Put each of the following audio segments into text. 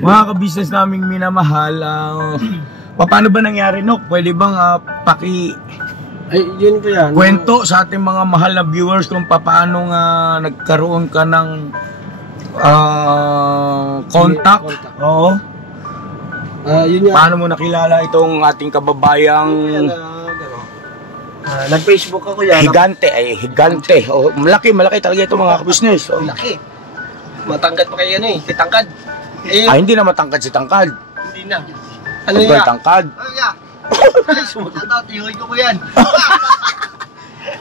Mga ka-business naming minamahal, paano ba nangyari, Nok? Pwede bang Ay, yun po yan. kwento sa ating mga mahal na viewers kung paano nagkaroon ka ng contact? Oo. Yun yan. Paano mo nakilala itong ating kababayang nag-Facebook ako yan. higante. Oh, malaki talaga itong mga ka-business. Oh. Laki. Matangkad pa kayo yan eh. Tangkad. Hindi na matangkad si Tangkad. Hindi na. Ano yan? Tangkad. Ano yan? Tiyuhin ko po yan.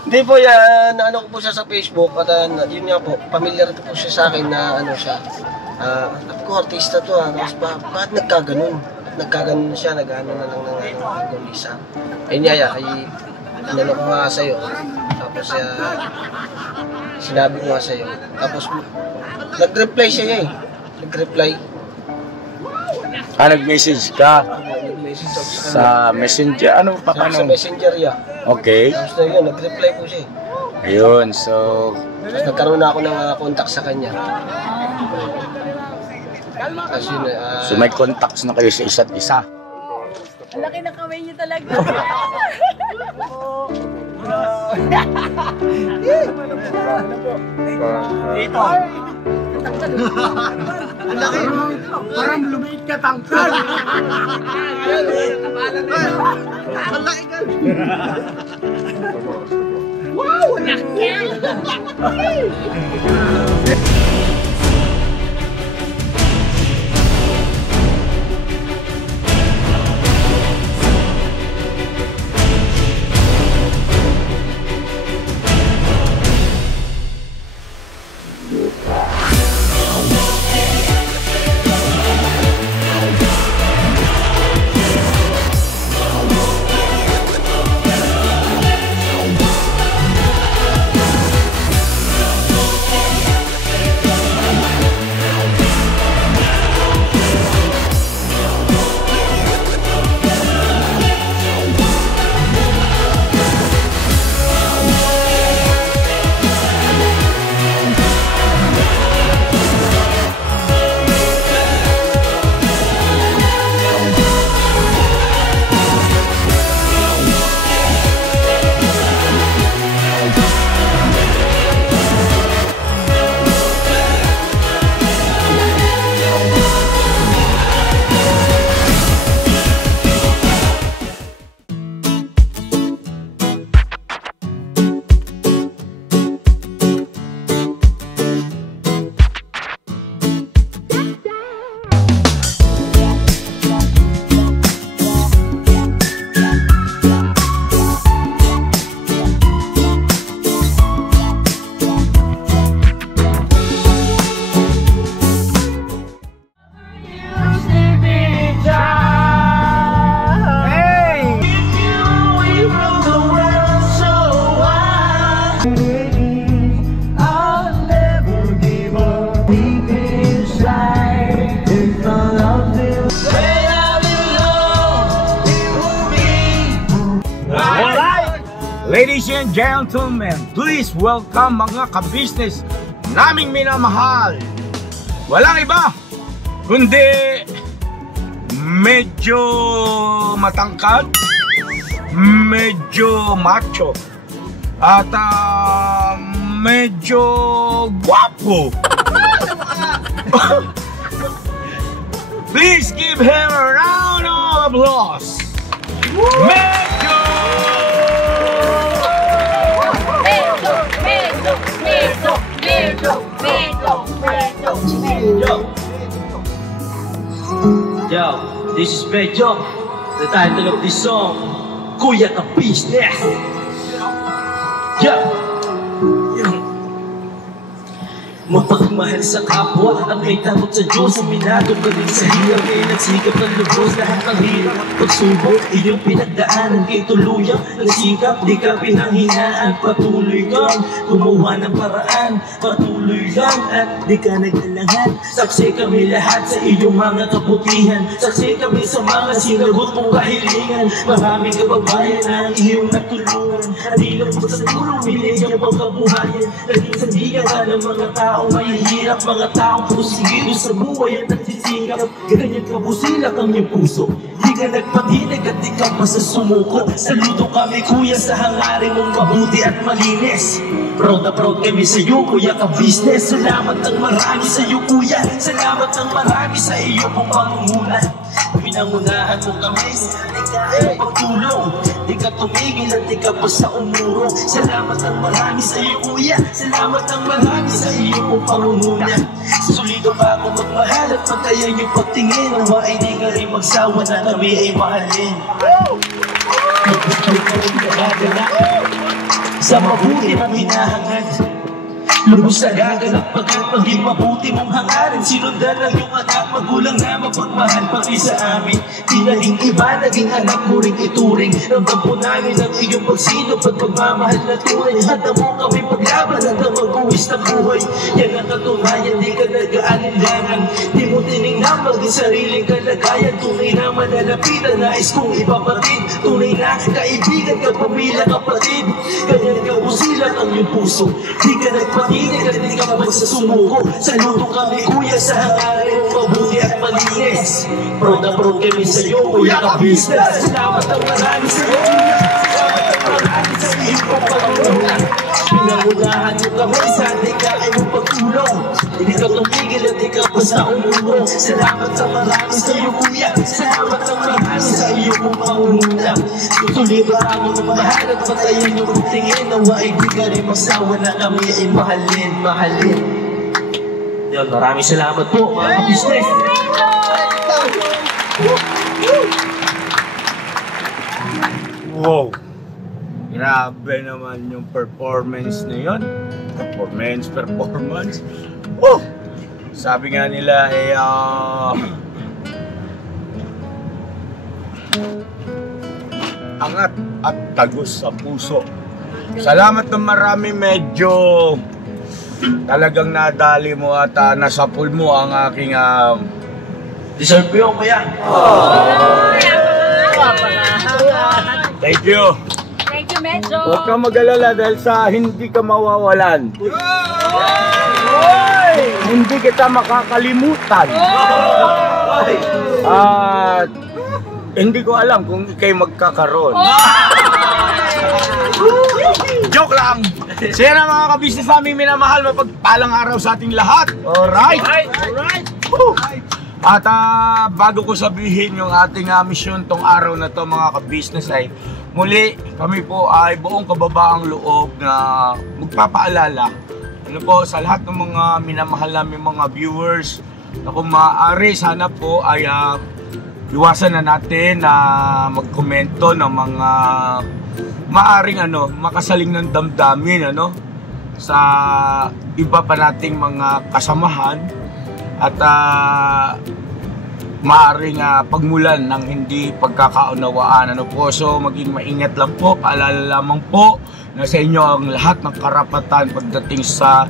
Hindi po yan, ano ko po siya sa Facebook at yun nga po, familiar po siya sa akin na ano siya. Sabi ko, artista to tapos bakit nagkaganon? Nagkaganon siya, nag-ano na lang ng Lisa. Ayun niya, inano ko nga sa'yo. Tapos sinabi ko nga sa'yo. Tapos nag-reply siya Nag-reply. Nag-message ka? Nag-message ako sa Messenger? Ano pa? Sa Messenger, Okay. Tapos na yun, nag-reply po siya. Ayun, so... Tapos nagkaroon na ako ng contact sa kanya. Tapos yun, so may contacts na kayo sa isa't isa? Ang laki ng kamay niyo talaga. Dito. Ang laki. Parang lumiit ka, Tangkad. Ang laki ka. Wow! Ang laki! Ladies and gentlemen, please welcome mga ka-business naming minamahal. Walang iba kundi medyo matangkad, medyo macho, at medyo guwapo. Please give him a round of applause. Medyo! Yo, this is Medyo. The title of this song, Kuya Ka Business. Yo. Mapagmahal sa kapwa, ang may takot sa Diyos, aminado ka rin sa hirap, ay nagsikap ng lubos, lahat ng hirap, pagsubok, iyong pinagdaanan, kay tuluyang, nagsikap, di ka pinanghinaan, patuloy kang gumawa ng paraan, patuloy lang, at di ka naglalanghan, saksi kami lahat sa iyong mga kabutihan, saksi kami sa mga sinagot mong kahilingan, maraming kababayan ang iyong natulungan, at ilang mo sa tulong, binigyan pang kabuhayan, naging sandi kaligayahan ng mga taong mahihirap, mga taong pusigilo sa buhay at nagsisikap. Ganyan kabusilak ang iyong puso, di ka nagpatinag at di ka masasumuko. Saludo kami kuya sa hangarin mong mabuti at malinis. Proud na proud kami sa iyo kuya ka business. Salamat ng marami sa iyo kuya, salamat ng marami sa iyo pong pangunguna. Pinangunahan mo kami sa ligayan pagtulong, di ka tumigil at di ka basta umuro. Salamat ng marami sa iyo kuya, salamat ng marami sa iyo pong pangunguna. Solido pa ako magmahal at patayan yung pagtingin, nawa ay di ka rin magsawa na kami ay mahalin. Sa mabuti mong hinahangad, lubos na gaganap pagkat maging mabuti mong hangarin. Sinundan lang yung anak, magulang na mapagmahal pati sa amin. Di naging iba, naging anak mo rin ituring. Ramdam po namin ang iyong pagsilop at pagmamahal na tunay. Handa mo kami paglaban hanggang mag-uwis ng buhay. Yan ang katunayan, di ka nag-aalinlangan. Di mo tinignan maging sariling kalagayan. Tunay na manalapitan, nais kong ipapatid. Tunay na kaibigan, kapamilya, kapatid. Ganyan ka usilang ang iyong puso, di ka nagpatinig at di ka magsasumuko. Saludo kami kuya sa hangarin mong mabuti at malinis. Proud na proud kami sa iyo kuya ka business. Salamat ang marami sa iyo kuya, salamat ang marami sa iyo pong pagtulungan. Pinangunahan mo kami sa ligayan mong pagtulong, di ka tumigil at di ka basta umuro. Salamat ang marami sa iyo kuya, salamat ang marami sa iyo pong pangunguna. Tutuliban ako ng mahal at patayin yung tingin, nawa ay di ka rin magsawa na kami ay mahalin, mahalin. Yun, maraming salamat po mga ka-business. Wow! Grabe naman yung performance na yun. Performance. Oh! Sabi nga nila angat at tagos sa puso. Salamat ng marami, medyo talagang nadali mo at nasapul mo ang aking Deserve ko yun kuya. Thank you. Thank you, Medyo. Huwag kang mag-alala dahil sa hindi ka mawawalan. Hindi kita makakalimutan. At hindi ko alam kung ikay magkakaroon. Joke lang! Siya na mga kabisnes namin minamahal, mapagpalang araw sa ating lahat. Alright? At bago ko sabihin yung ating misyon tong araw na to mga kabisnes ay muli kami po ay buong kababaang loob na magpapaalala po sa lahat ng mga minamahal namin mga viewers na kung maaari sana po ay iwasan na natin na magkomento ng mga maaring makasaling ng damdamin sa iba pa nating mga kasamahan at maaring pagmulan ng hindi pagkakaunawaan so maging maingat lang po, paalala lamang po na sa inyo ang lahat ng karapatan pagdating sa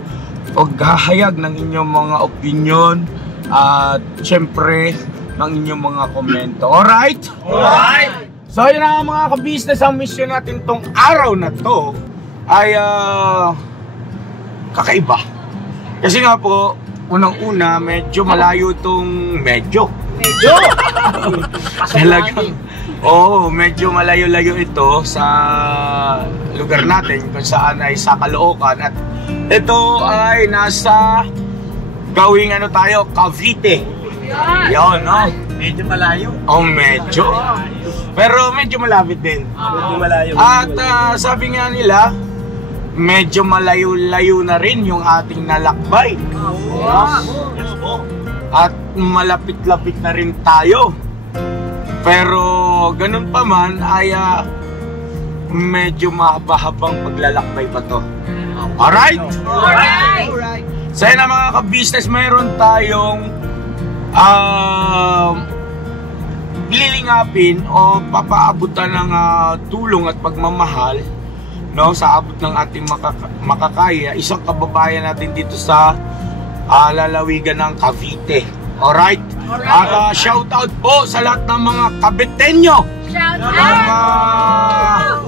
paghahayag ng inyong mga opinion at syempre ng inyong mga komento. Alright? Alright! So yun na mga ka-business, ang mission natin tong araw na to ay kakaiba. Kasi nga po, unang-una medyo malayo tong medyo talagang medyo malayo-layo ito sa lugar natin kung saan ay sa Caloocan at ito ay nasa gawing tayo, Cavite. Yun, medyo malayo. Medyo. Pero medyo malapit din. Medyo malayo. At sabi nga nila, medyo malayo-layo na rin yung ating nalakbay. At malapit-lapit na rin tayo. Pero ganun pa man ay medyo mahaba-habang paglalakbay pa to. Alright? Alright! So yun na mga ka-business, mayroon tayong lilingapin o papaabutan ng tulong at pagmamahal sa abot ng ating makakaya, isang kababayan natin dito sa lalawigan ng Cavite. Alright? At shout out po sa lahat ng mga Caviteño. Shout out!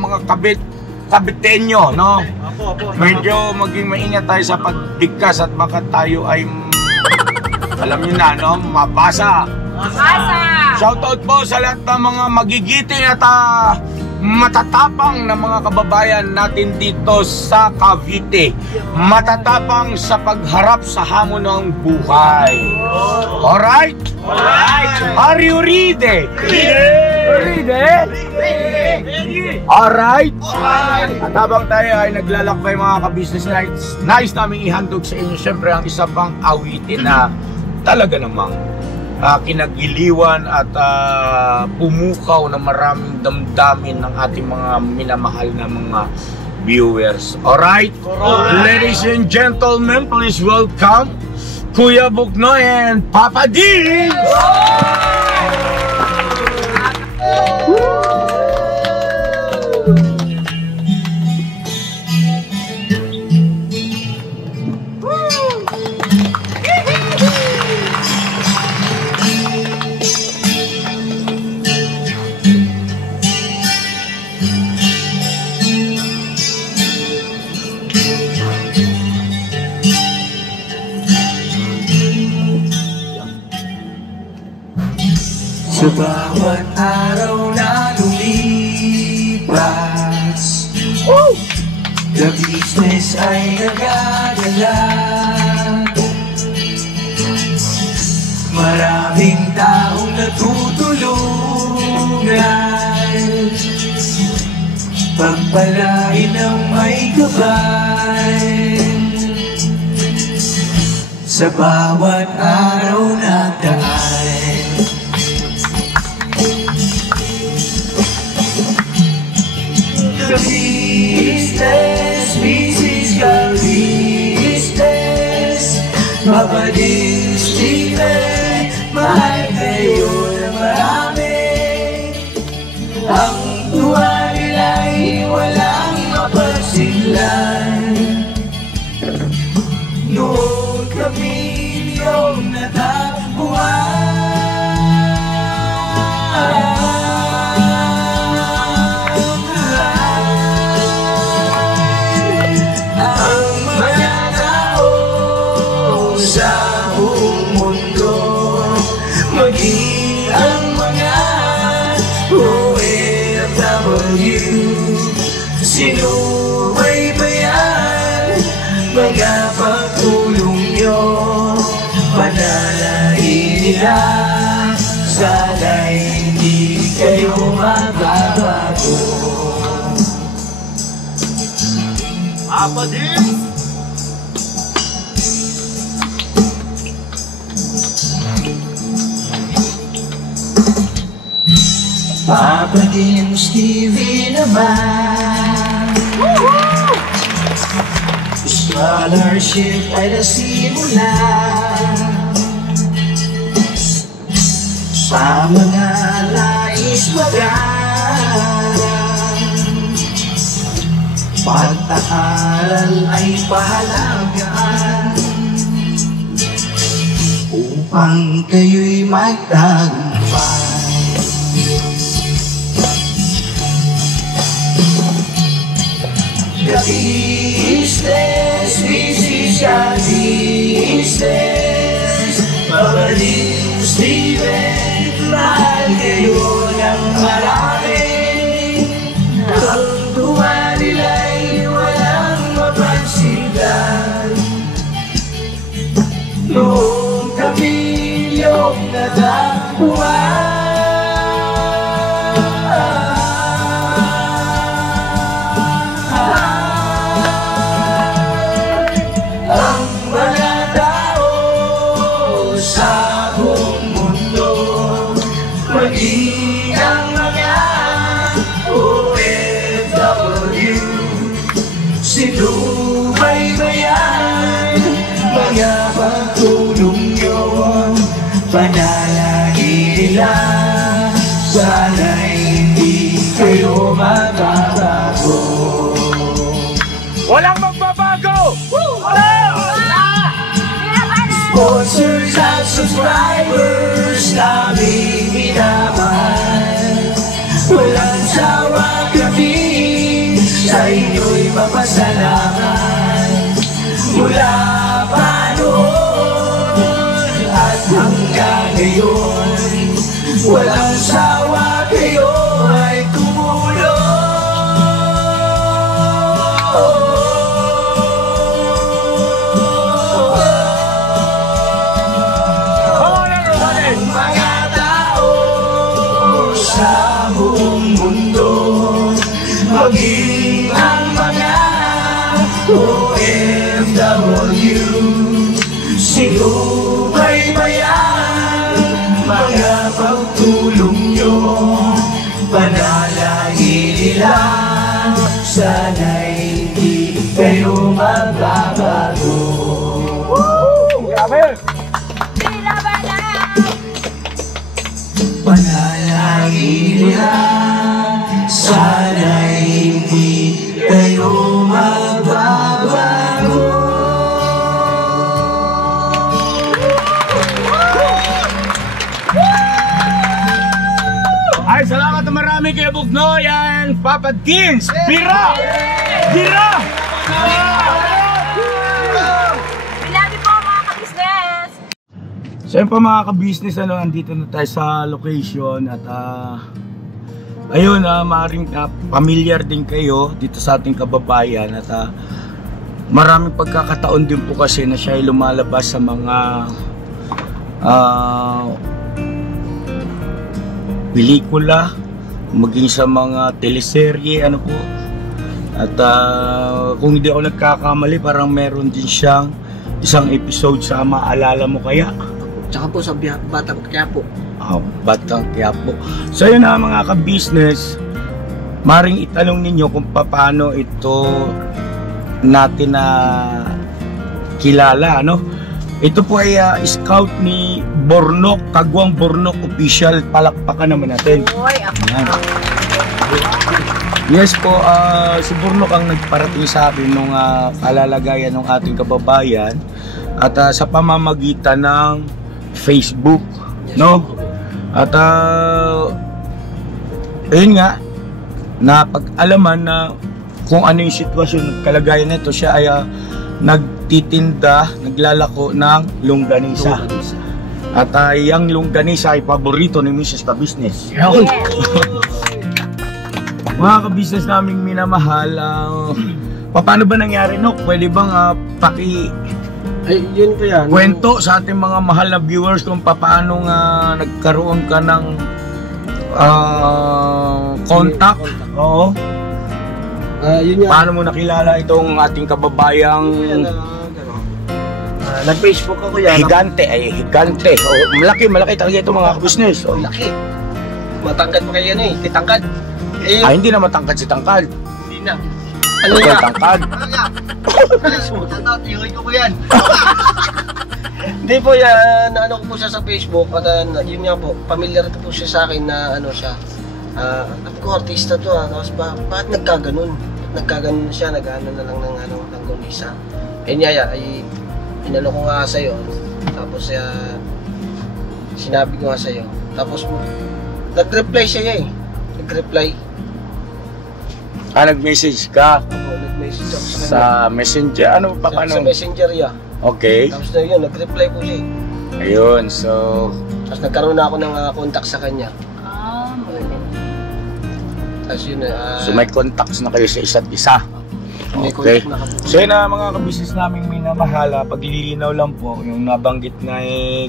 mga kabitenyo, no? Medyo maging maingat tayo sa pagbigkas at baka tayo ay alam niyo na, no? Mabasa. Shoutout po sa lahat ng mga magigiting at matatapang na mga kababayan natin dito sa Cavite. Matatapang sa pagharap sa hamon ng buhay. Alright? Are you ready? Alright? At habang tayo ay naglalakbay mga ka-business nights, nais namin ihandog sa inyo siyempre ang isa pang awitin na talaga namang kinagiliwan at pumukaw na maraming damdamin ng ating mga minamahal na mga viewers. Alright? Ladies and gentlemen, please welcome Kuya Bugnoy and Papa Dins! Sa bawat araw na lumipas, the business ay nagagala. Maraming taong natutulungan, pagpalain ng may gabay. Sa bawat araw na daan, the business, ka business, Papa Dins TV, mahal kayo na marami. Ang tuwa nila'y walang mapagsilan. Noon kami niyong natakbuhan, maging ang mga OFW, sinubaybayan, mga pagtulong nyo, panalangin nila, sana'y hindi kayo magbabago. Papa Dins! Papa Dins TV naman, scholarship ay nasimula sa mga nais mag-aral. Pag-aaral ay pahalagaan upang kayo'y magtagumpay. The business, ka business, Papa Dins TV, mahal kayo ng marami. Ang tuwa nila'y walang mapagsilan. Noong kami yung natakbuhan, maging ang mga OFW, sinubaybayan, mga pagtulong nyo, panalangin nila, sana'y hindi kayo magbabago. Walang magbabago! Wala! Sponsors at subscribers naming minamahal, Walang sawa kami sa inyo'y papasalamat. Mula pa noon at hanggang ngayon, walang sawa kayo ay tumulong. Mga tao sa buong mundo, maging ang mga OFW, sinubaybayan mga pagtulong nyo, panalangin nila, sana'y di kayo magbabago. Grabe! Panalangin nila, sana'y di kayo magbabago. Ay, salamat na marami kay Bugnoy and Papa Dins! Bira! Bira! Bilagi po mga ka-business! Siyempre mga ka-business, andito na tayo sa location at ayun, maaaring familiar din kayo dito sa ating kababayan at maraming pagkakataon din po kasi na siya ay lumalabas sa mga pelikula, maging sa mga teleserye, ano po. At kung hindi ako nagkakamali, parang meron din siyang isang episode sa Maalala Mo Kaya? Tsaka po sa Batang Quiapo. Batang Quiapo. So yun na mga ka-business, maring itanong ninyo kung paano ito natin na kilala, ano? Ito po ay scout ni Bornok, Kagwang Bornok Official. Palakpakan naman natin. Hoy, ako. Ayan. Yes po, si Bornok ang nagparating sa akin nung kalalagayan ng ating kababayan at sa pamamagitan ng Facebook, no? At ayun nga, napag-alaman na kung ano yung sitwasyon, kalagayan nito. Siya ay nagtitinda, naglalako ng longganisa. At yung longganisa ay paborito ni Mrs. Ka-Business. Yes. Mga ka-business naming minamahal, paano ba nangyari, no? Pwede bang Ay, yun po yan. kwento sa ating mga mahal na viewers kung paano nga nagkaroon ka ng contact? Oo. Yun yan. Paano mo nakilala itong ating kababayang Nag-Facebook ako yan. higante? Ay, higante. Oh, malaki talaga ito mga ka-business. Oh. Laki. Matangkad pa kayo eh. Titangkad. Eh, Ay, hindi na matangkad si Tangkad. hindi na. Ano Okay, yan? Tangkad. Tiyuhin ko po yan. Hindi po yan, ano ko po siya sa Facebook at yun nga po, familiar po siya sa akin na ano siya. Sabi ko, artista to tapos bakit nagkaganon? Nagkaganon siya, nag-ano na lang ng gumisa. Eh niya, ay inano ko nga sa'yo, tapos sinabi ko nga sa'yo, tapos nag-reply siya nag-reply. Nag-message ka Nag-message ako sa kanya. sa messenger. Ano pa Sa paano? messenger niya. Okay. Tapos na yun, nag-reply po siya Ayun, so Tapos nagkaroon na ako ng contact sa kanya. Magaling. Tapos yun, so may contacts na kayo sa isa't isa. may Okay. contact na kami. So yun na mga kabisnes naming minamahala, paglilinaw lang po yung nabanggit na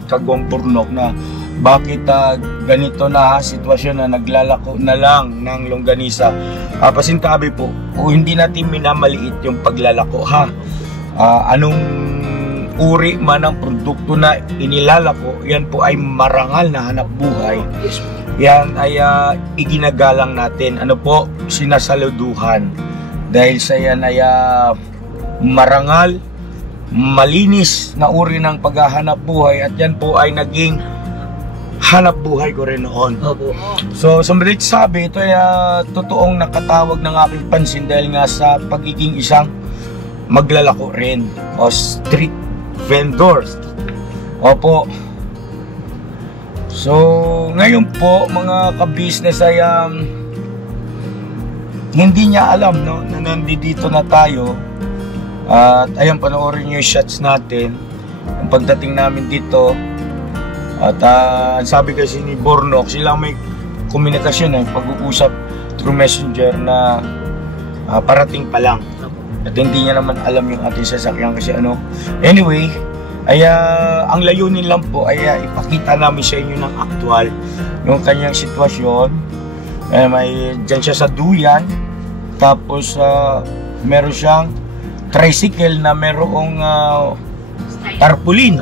Kagwang Bornok na bakit ganito na sitwasyon na naglalako na lang ng longganisa. Pasintabi po, hindi natin minamaliit yung paglalako ha. Anong uri man ng produkto na inilalako, yan po ay marangal na hanap buhay. Yes po. Yan ay iginagalang natin. Ano po? Sinasaluduhan. Dahil sa yan ay marangal, malinis na uri ng paghahanap buhay at yan po ay naging hanap buhay ko rin noon. Opo. So, sumbalit sabi, ito ay totoong nakatawag ng aking pansin dahil nga sa pagiging isang maglalako rin o street vendors. Opo. So, ngayon po mga ka-business ay hindi niya alam, no, na nandito na tayo. At ayun, panoorin niyo yung shots natin. Ang pagdating namin dito. At sabi kasi ni Bornok, sila may komunikasyon, pag-uusap through messenger na parating pa lang. At hindi niya naman alam yung ating sasakyan kasi ano. Anyway, ay ang layunin lang po ay ipakita namin sa inyo ng actual yung kanyang sitwasyon. May dyan siya sa duyan, tapos meron siyang tricycle na merong tarpaulin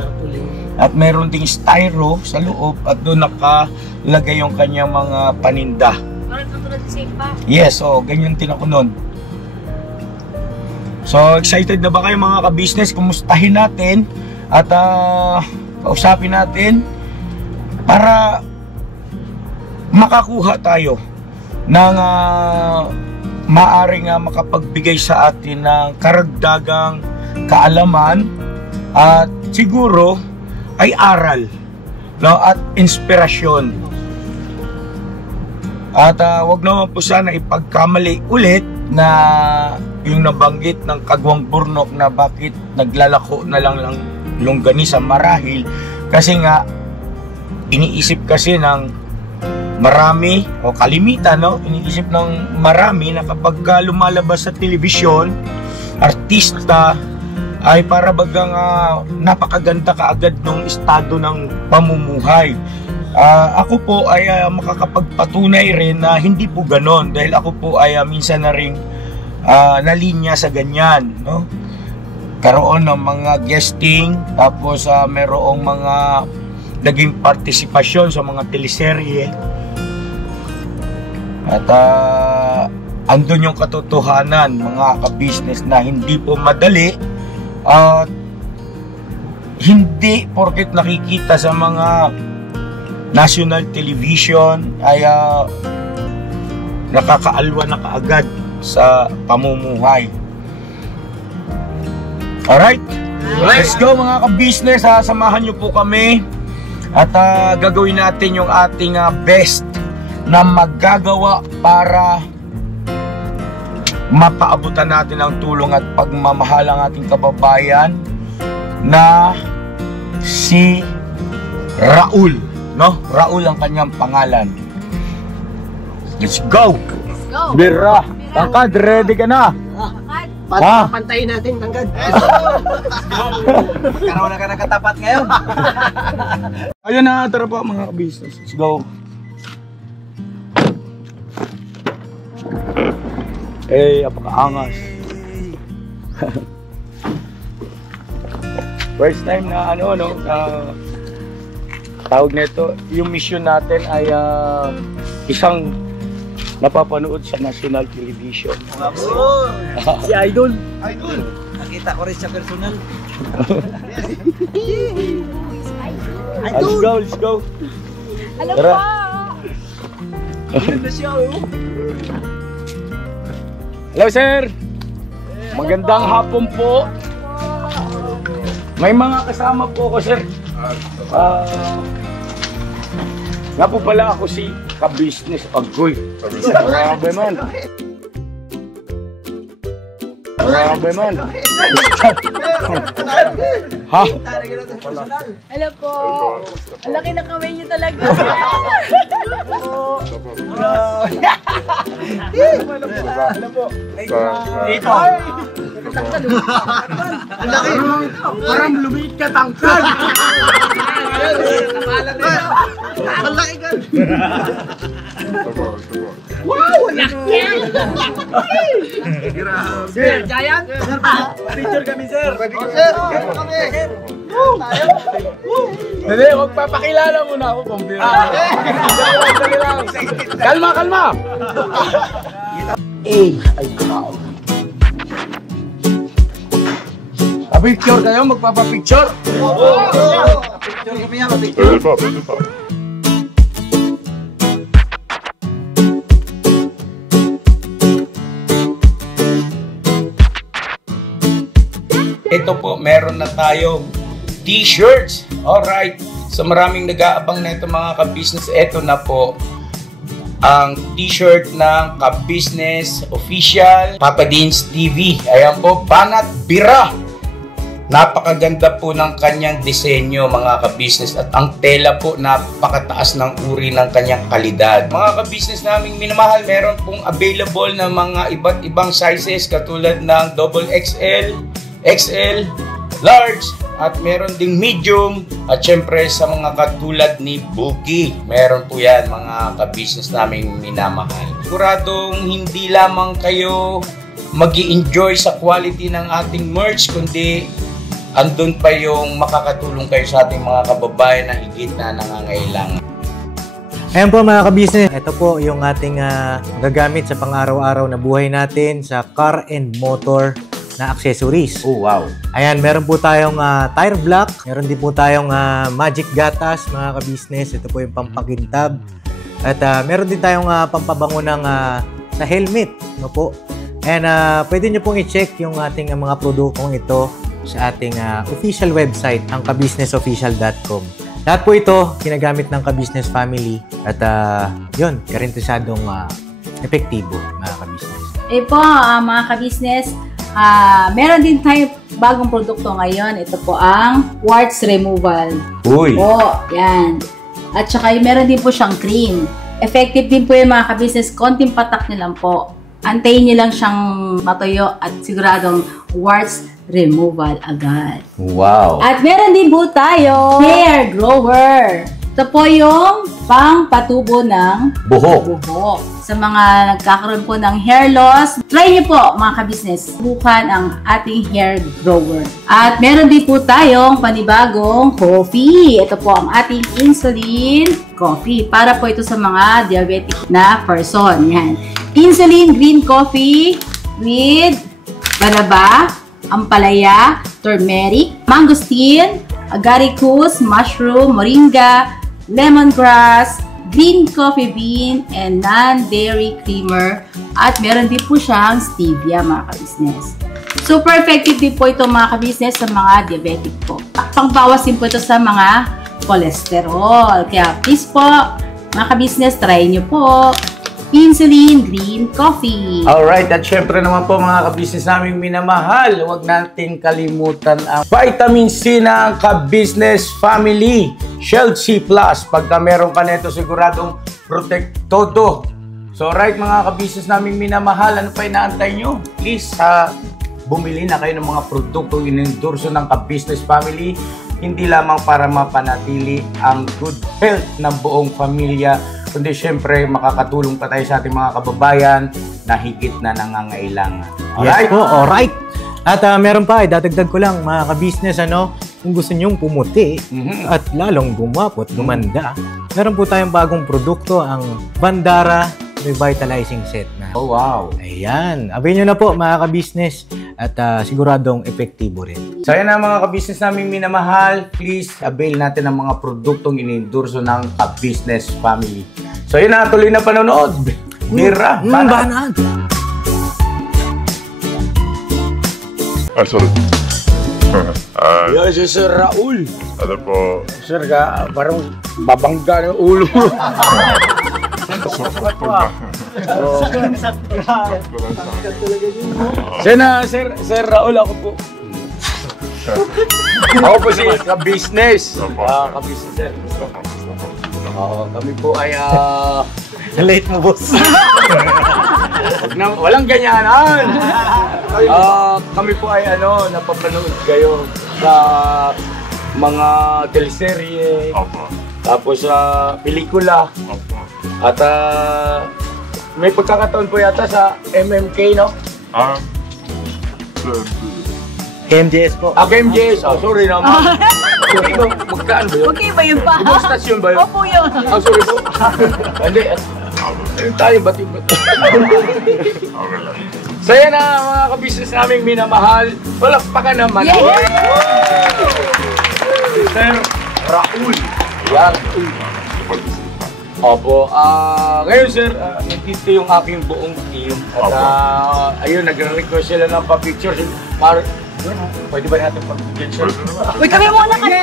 at meron ding styro sa loob at doon nakalagay yung kanyang mga paninda. Parang katulad sa safe pa. Yes, ganyan din ako nun. So excited na ba kayo mga ka-business? Kumustahin natin at kausapin natin para makakuha tayo ng maaring makapagbigay sa atin ng karagdagang kaalaman at siguro ay aral, no, at inspirasyon. At wag naman po sana ipagkamali ulit na yung nabanggit ng Kagwang Bornok na bakit naglalako na lang ng longganisa marahil kasi nga iniisip kasi ng marami o kalimitan, no, iniisip ng marami na kapag lumalabas sa telebisyon artista ay para bagang napakaganda kaagad ng estado ng pamumuhay. Ako po ay makakapagpatunay rin na hindi po ganon dahil ako po ay minsan na rin nalinya sa ganyan, no? Karoon ng mga guesting, tapos merong mga naging partisipasyon sa mga teleserye at andun yung katotohanan mga ka-business na hindi po madali at hindi porket nakikita sa mga national television ay nakakaalwa na kaagad sa pamumuhay. Alright, let's go mga ka-business. Samahan nyo po kami at gagawin natin yung ating best na maggagawa para mapaabutan natin ang tulong at pagmamahal ang ating kababayan na si Raul, no? Raul ang kanyang pangalan. Let's go! Let's go! Bira! Tangkad, ready ka na? Pantayin natin, tangkad. Karoon na ka nakatapat ngayon. Ayun na, tara po mga ka-business. Let's go! Apakaangas. First time na tawag nito, yung mission natin ay isang napapanood sa national television. Si Idol. Nakita ko rin sa personal. Let's go, let's go. Alam Tara. po! Ganda siya, Hello sir! Magandang hapon po. May mga kasama po ako sir. Nga po pala ako si ka-business Agoy. Grabe man. Grabe man. Ha? Alam po! Ang laki ng kamay niyo talaga. Ito. Ang laki. Parang lumiit ka tangkad. Ang laki ka. Wow! Laki! Sir, Giant. Picture kami, sir. Sir, kami. Hindi, magpapakilala muna ako kung kalma, kalma! Ay, wow. Picture kayo, magpapapicture? Picture kami yan, picture. Ito po, meron na tayong t-shirts. Alright. So maraming nag-aabang na ito mga ka-business. Ito na po. ang t-shirt ng Ka-Business Official Papa Dean's TV. Ayan po, banat bira. Napakaganda po ng kanyang disenyo mga ka-business at ang tela po napakataas ng uri ng kanyang kalidad. Mga ka-business naming minamahal, meron pong available na mga iba't ibang sizes katulad ng XXL, XL, large, at meron ding medium at syempre sa mga katulad ni Buki. Meron po yan mga ka-business naming minamahal. Siguradong hindi lamang kayo mag-i-enjoy sa quality ng ating merch kundi andun pa yung makakatulong kayo sa ating mga kababayan na higit na nangangailangan. Ayan po mga ka-business, ito po yung ating gagamit sa pang-araw-araw na buhay natin sa car and motor na accessories. Oh, wow. Ayan, meron po tayong tire block, meron din po tayong magic gatas mga ka-business. Ito po yung pampakintab. At meron din tayong pampabango ng sa helmet, no po. And pwede nyo pong i-check yung ating mga produktong ito sa ating official website, ang kabusinessofficial.com. Lahat po ito ginagamit ng Ka-Business Family at yun, karintisadong epektibo mga ka-business. Po, mga ka-business, meron din tayo bagong produkto ngayon. Ito po ang warts removal. Uy! Po, yan. At saka meron din po siyang cream. Effective din po yung mga ka-business. Konting patak nyo lang po. Antayin nyo lang siyang matuyo at siguradong warts removal agad. Wow! At meron din po tayo hair grower. Ito po yung pang-patubo ng Buhok. buhok. Sa mga nagkakaroon po ng hair loss, try nyo po mga ka-business. Subukan ang ating hair grower. At meron din po tayong panibagong coffee. Ito po ang ating insulin coffee. Para po ito sa mga diabetic na person. Yan. Insulin green coffee with banaba, ampalaya, turmeric, mangosteen, agaricus, mushroom, moringa, lemongrass, green coffee bean, and non-dairy creamer. At meron din po siyang stevia mga ka-business. Super effective din po ito mga ka-business sa mga diabetic po. Pangbawas din po ito sa mga cholesterol. Kaya please po mga ka-business, try nyo po insulin green coffee. Alright, at syempre naman po mga ka-business naming minamahal, huwag natin kalimutan ang vitamin C ng Ka-Business Family Shield C+. Pagka meron ka nito, siguradong protect todo. So right mga ka-business naming minamahal, ano pa inaantay nyo? Please, bumili na kayo ng mga produktong inendorso ng Ka-Business Family, hindi lamang para mapanatili ang good health ng buong pamilya, kundi syempre makakatulong pa tayo sa ating mga kababayan na higit na nangangailangan. Yes Alright? po, alright. At meron pa, dadagdag ko lang mga ka-business, kung gusto nyong pumuti at lalong gumapot, gumanda, meron po tayong bagong produkto, ang Bandara Revitalizing Set na. Oh, wow. Ayan. Abay nyo na po mga ka-business at siguradong epektibo rin. So yan na mga ka-business namin minamahal, please avail natin ang mga produktong inendorso ng Ka-Business Family. So yun na, tuloy na panonood. Bira, Banat. Sorry. Yo, si Sir Raul. Ano po? Sir, parang babangga ng ulo. Sir Raul, ako po. Ako po si Ka-Business. Ka-Business, sir. Kami po ay Late mo, boss. walang ganyanan. Kami po ay napapanood kayo sa mga teleserye, tapos sa pelikula. At may pagkakataon po yata sa MMK, no? KMJS po. KMJS. Sorry naman. Sorry ba? Magkaan ba yun? Okay ba yun pa? Ibang stasyon ba yun? Opo yun. Sorry po. Hindi. Ayun tayo, bati-bati. So yan na mga ka-business naming minamahal. Palakpakan naman. Sir Raul. Yan. Opo. Ngayon sir, nandito yung aking buong team. At ayun, nagre-request sila ng pa-picture. Pwede ba natin pag-picture? Uy, kami muna kasi.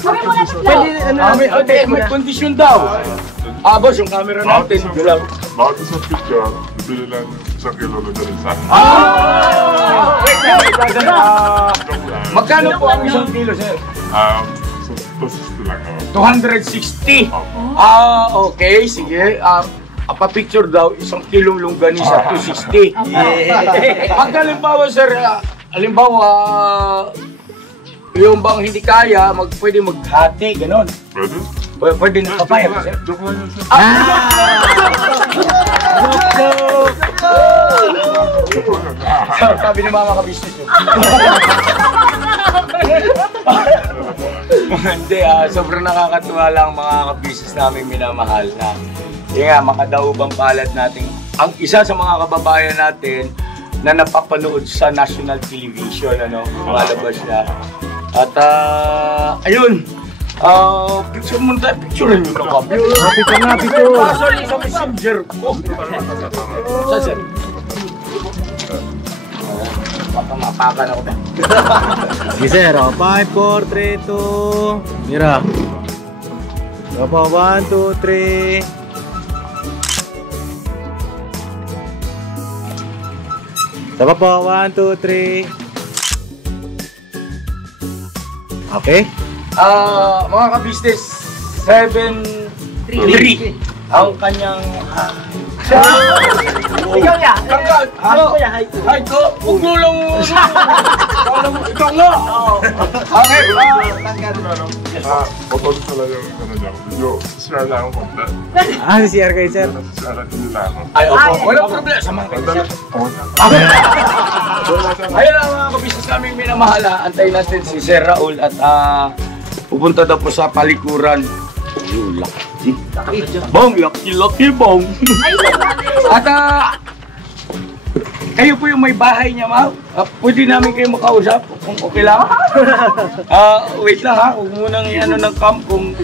Kami muna sila. May kondisyon daw. Boss, yung camera natin. Bawat isang picture, bibili lang 1 kilo na ganisa. Magkano po ang 1 kilo, sir? So, 260 lang ako. 260. Okay, sige. Pa-picture daw, 1 kilong longganisa, 260. Pag halimbawa, sir, yung bang hindi kaya, pwede maghati, gano'n. Pwede? Pwede na papayag, sir. Joke lang yun, sir. Sabi ni mama ka-business yun. Hindi, sobrang nakakatuwa lang mga ka-business namin minamahal na. Yung nga, makadaubang palad natin. Ang isa sa mga kababayan natin na napapanood sa national television, malabas na. At ayun, picture mo tayo, picturean nyo na kami. Picture. Sorry, sa messenger ko. Saan, sir? Papamapakan ako ba? Sige sir, 5, 4, 3, 2. Mira. Go po, 1, 2, 3. Saba po, 1, 2, 3. Okay. Mga ka-business, 7-3 ang kanyang ikaw niya! Hay ko! Huwag mo lang ikaw nga! Okay! Photos na lang yung video. Share lang ako konti. CR kayo sir. Share lang din nila ako. Ay, opo. Walang problema sa mga kaibigan. Ayun lang mga ka-business namin minamahala. Antayin natin si Sir Raul at pupunta daw po sa palikuran. Lucky. Bong, lucky bong. At kayo po yung may bahay niya, ma'am. Pwede namin kayo makausap kung okay lang. Wait lang ha, huwag munang i-ano ng camp kung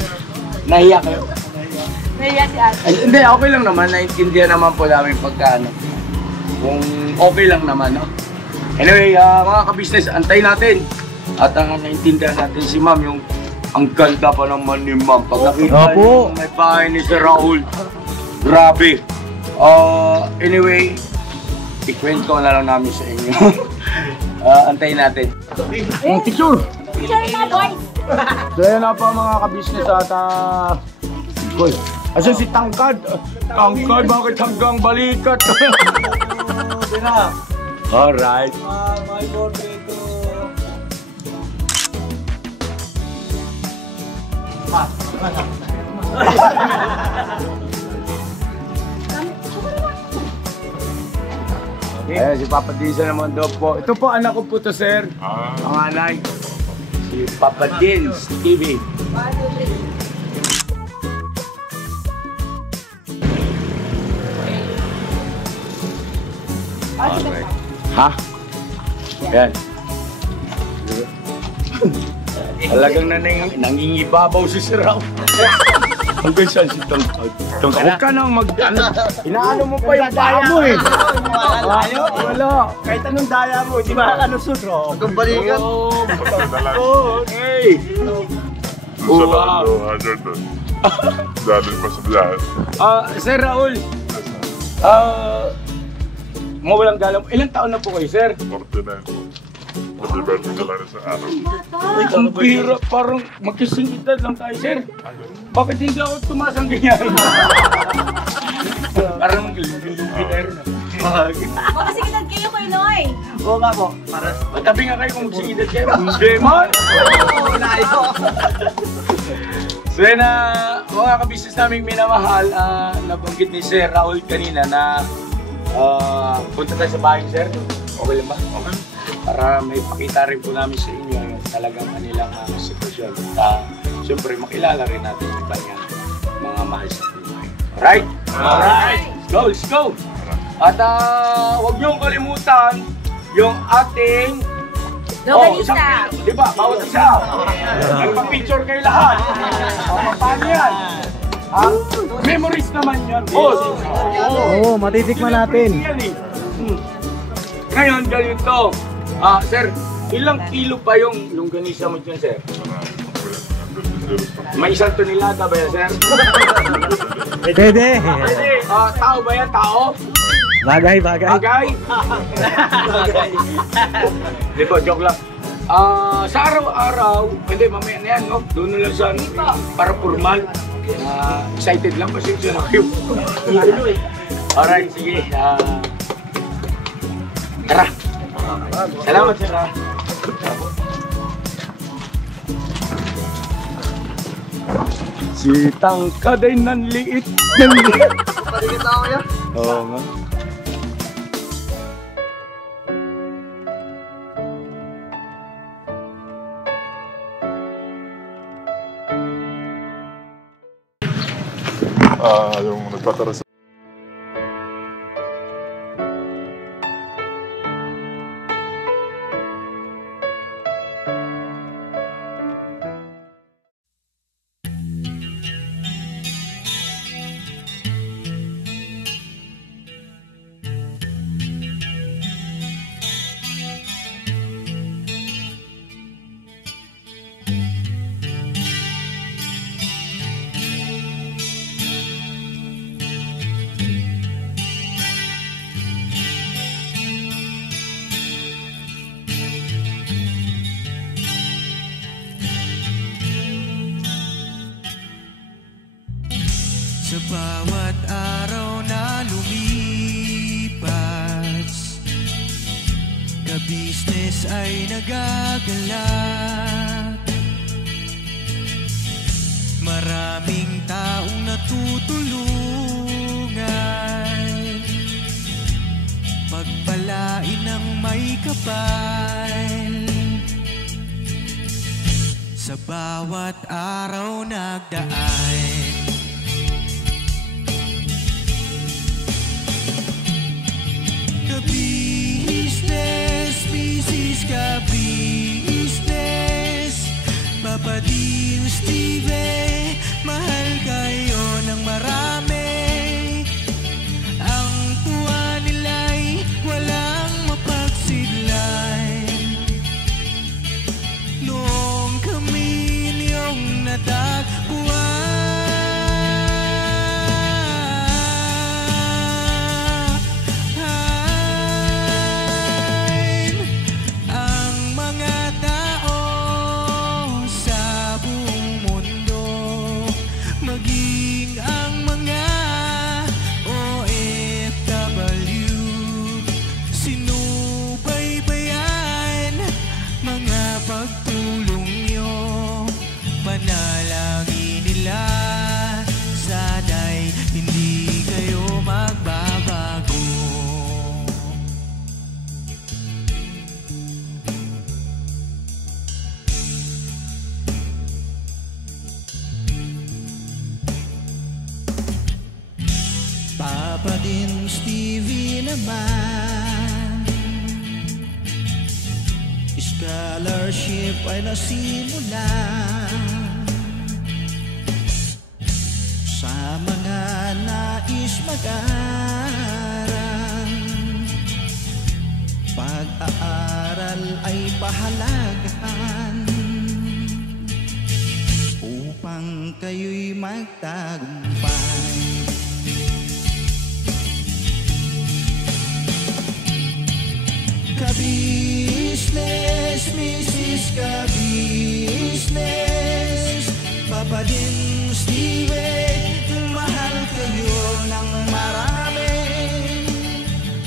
nahiya kayo. Nahiya si ate. Hindi, okay lang naman. Naintindihan naman po namin pagka kung okay lang naman, no? Anyway, mga ka-business, antay natin. At naintindihan natin si ma'am yung ang ganda pa naman ni ma'am. Pag nakita niyo may bahay ni Sir Raul, grabe. Anyway, ikwento na lang namin sa inyo. Antayin natin. Picture! Picture na, boys! So yan na pa mga ka-business at asan si Tangkad? Tangkad, bakit hanggang balikat? Alright. My portrait to... Ayan, si Papa Dinsa naman daw po. Ito po, anak ko po to, sir. Ang anay. Si Papa Dins TV. Alright. Ha? Ayan. Talagang nangingibabaw si Sir Raul. Hanggang saan si Tangkad? Huwag ka nang inaano mo pa yung daya mo eh. Wala. Kahit anong daya mo, di ba kalusot? Hanggang balikan. Hey! Sa lang 200 doon. Dahil pa sa biyahe. Sir Raul, mawalang galang. Ilang taon na po kayo, sir? 49 po. Pati birthday ka lang sa araw. Ay, ang bihira. Parang magkising edad lang tayo, sir. Bakit hindi ako tumaas ang ganyan? Parang gitar na. Magkasigitad kayo ko, Inoy! Oo nga po. Matabi nga kayo kung magsingidad kayo. Hindi man! So yun mga kabisnes namin minamahal, nabanggit ni Sir Raul kanina na punta tayo sa bahay, sir. Okay lang ba? Okay. Para may pakita rin po namin sa inyo yung talagang kanilang sitwasyon. Siyempre makilala rin natin yung iba niya mga mahal sa buhay. Alright? Alright! Let's go! At huwag niyong kalimutan yung ating Longganisa! Di ba? Bawat isa! Nagpa-picture kayo lahat! Paano yan? Memories naman yan, boss! Oo, matitikman natin. Ngayon, ganito. Sir, ilang kilo pa yung longganisa mo dyan, sir? May isang tonelada ba yan, sir? Pwede. Tao ba yan? Tao? Bagay. Bagay? Di ba, joke lang. Sa araw-araw, hindi, mamaya na yan, no? Doon na lang sa, para formal. Excited lang, pasensya na kayo. Alright, sige. Tara. Salamat, sir. Si Tangkaday ng liit. Paligid ako yan. Oo nga. Yung nagpatara sa Sa bawat araw na lumipas, ka-business ay nagagalak. Maraming taong natutulungan, pagpalain ng may kapal. Sa bawat araw nagdaan, ka-business, Papa Dio, Steve, mahal kayo ng marami. Ang tuwa nila'y walang mapagsidlan. Noong kami niyong natagpuan, Papa din Stevie naman, scholarship ay nasimula sa mga nais mag-aral. Pag-aaral ay pahalagahan upang kayo'y magtagumpay. Ka-business, Mrs. Ka-business, Papa din Steve, mahal kayo ng marami.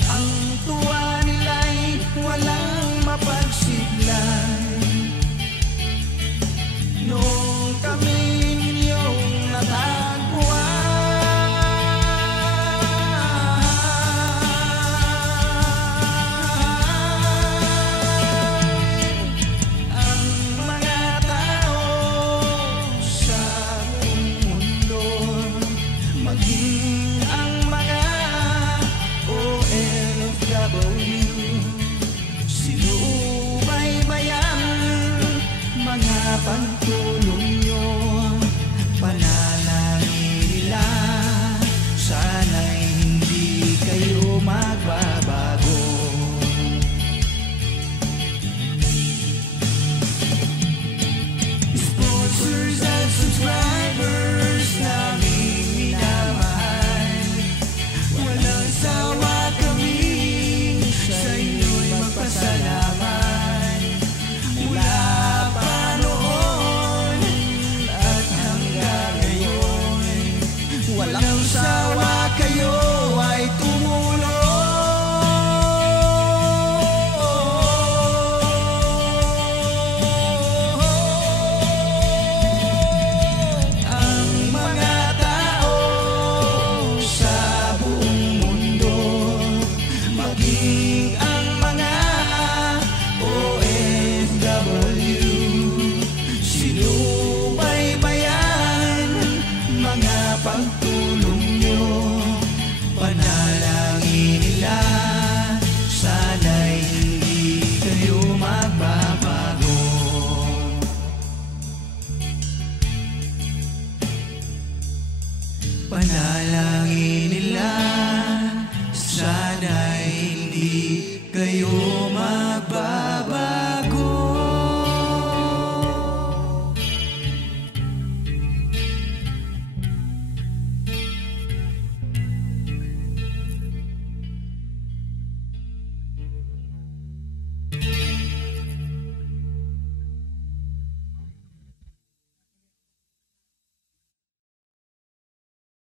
Ang tuwa nila'y walang mapagsidlan. Noong kami ninyong natagpuan, pagtulong nyo, panalangin nila, sana'y hindi kayo magbabago. Sponsors Panalangin nila, sana hindi kayo